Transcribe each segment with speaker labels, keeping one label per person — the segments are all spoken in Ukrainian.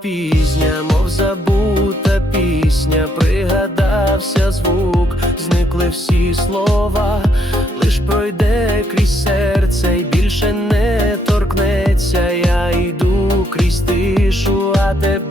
Speaker 1: пізня, мов забута пісня, пригадався звук, зникли всі слова, лиш пройде крізь серце і більше не торкнеться. Я йду крізь тишу, а тебе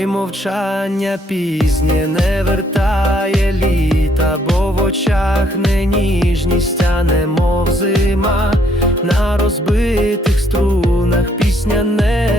Speaker 1: Ой, мовчання пізнє не вертає літа, бо в очах не ніжність, а немов зима. На розбитих струнах пісня не